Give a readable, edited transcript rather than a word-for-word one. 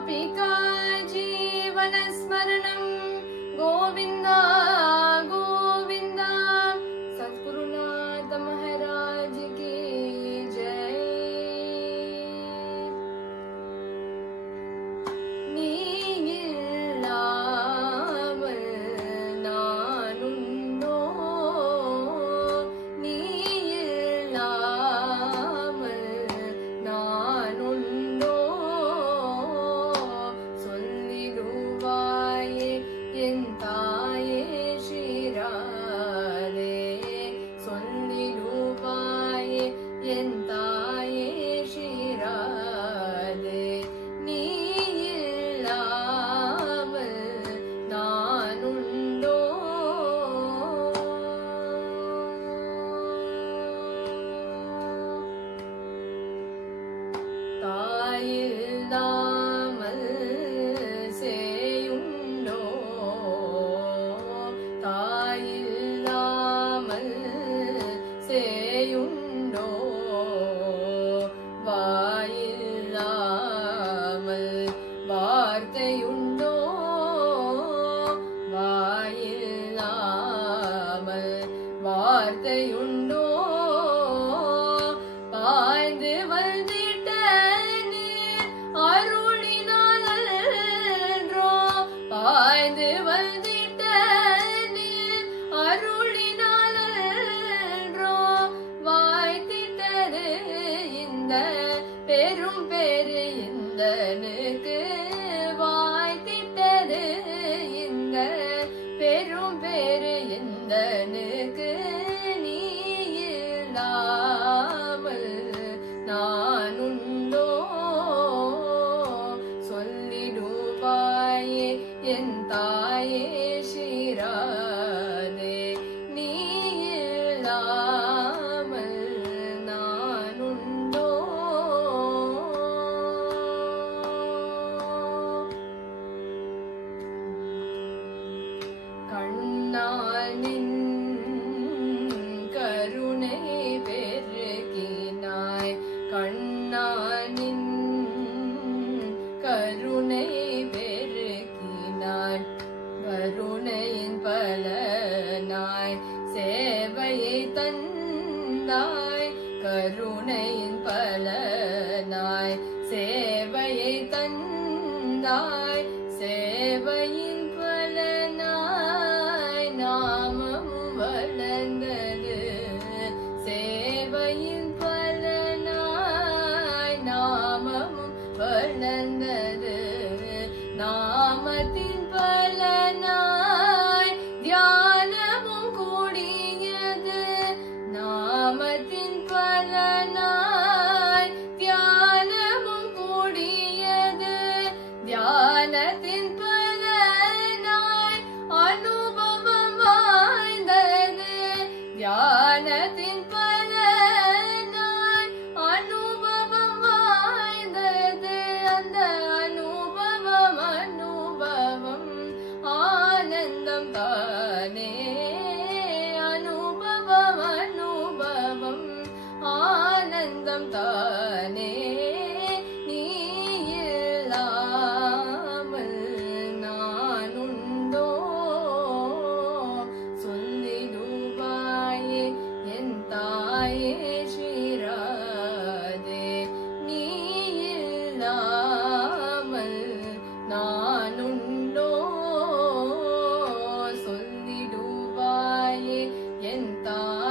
गोपिका जीवनस्मरणं गोविन्दा गोविन्दा सद्गुरुनाथ महाराज की जय। நீயில்லாமல் நானுண்டோ, நீயில்லாமல் நானுண்டோ, சொல்லிடுவாயே என் தாயே ஸ்ரீராதே, சொல்லிடுவாயே என் தாயே ஸ்ரீராதே, நீ இல்லாமல் நானுண்டோ. தாயில்லாமல் சேயுண்டோ, தாயில்லாமல் சேயுண்டோ, வாயில்லாமல் வார்த்தையுண்டோ, வாயில்லாமல் வார்த்தையுண்டோ, பாய்ந்து வந்திட்ட நீர் அருளினால் அன்றோ, பாய்ந்து வந்திட்ட நீர் அருளினால் அன்றோ, வாய்த்திட்டது இந்த பெரும் பேரு இந்தனுக்கு, வாய்த்திட்டது இந்த பெரும் பேரு இந்தனுக்கு, நீ இல்லாமல் நானுண்டோ, சொல்லிடுவாயே என் தாயே ஸ்ரீராதே, நீ இல்லாமல் நானுண்டோ. கண்ணானின் கருணை பெருகினாய், கண்ணானின் கருணை பெருகினாய், கருணையின் பலனாய் சேவையை தந்தாய், கருணையின் பலனாய் சேவையை தந்தாய், சேவையின் பலனாய் நாமமும் வளர்ந்தது, சேவையின் பலனாய் நாமமும் வளர்ந்தது, நாமத்தின் பலனாய் தியானமும் கூடியது, நாமத்தின் பலனாய் தியானமும் கூடியது, தியானத்தின் பலனாய் அனுபவம் வாய்ந்தது, தியானத்தின் பலனாய் அனுபவம் வாய்ந்தது, அந்த அனுபவம் அனுபவம் ஆனந்தம் தானே, அனுபவம் அனுபவம் ஆனந்தம் தானே, நீ இல்லாமல் நானுண்டோ, சொல்லிடுவாயே என் தாயே ஸ்ரீராதே, நீ இல்லாமல் நானுண்டோ, சொல்லிடுவாயே என் தாயே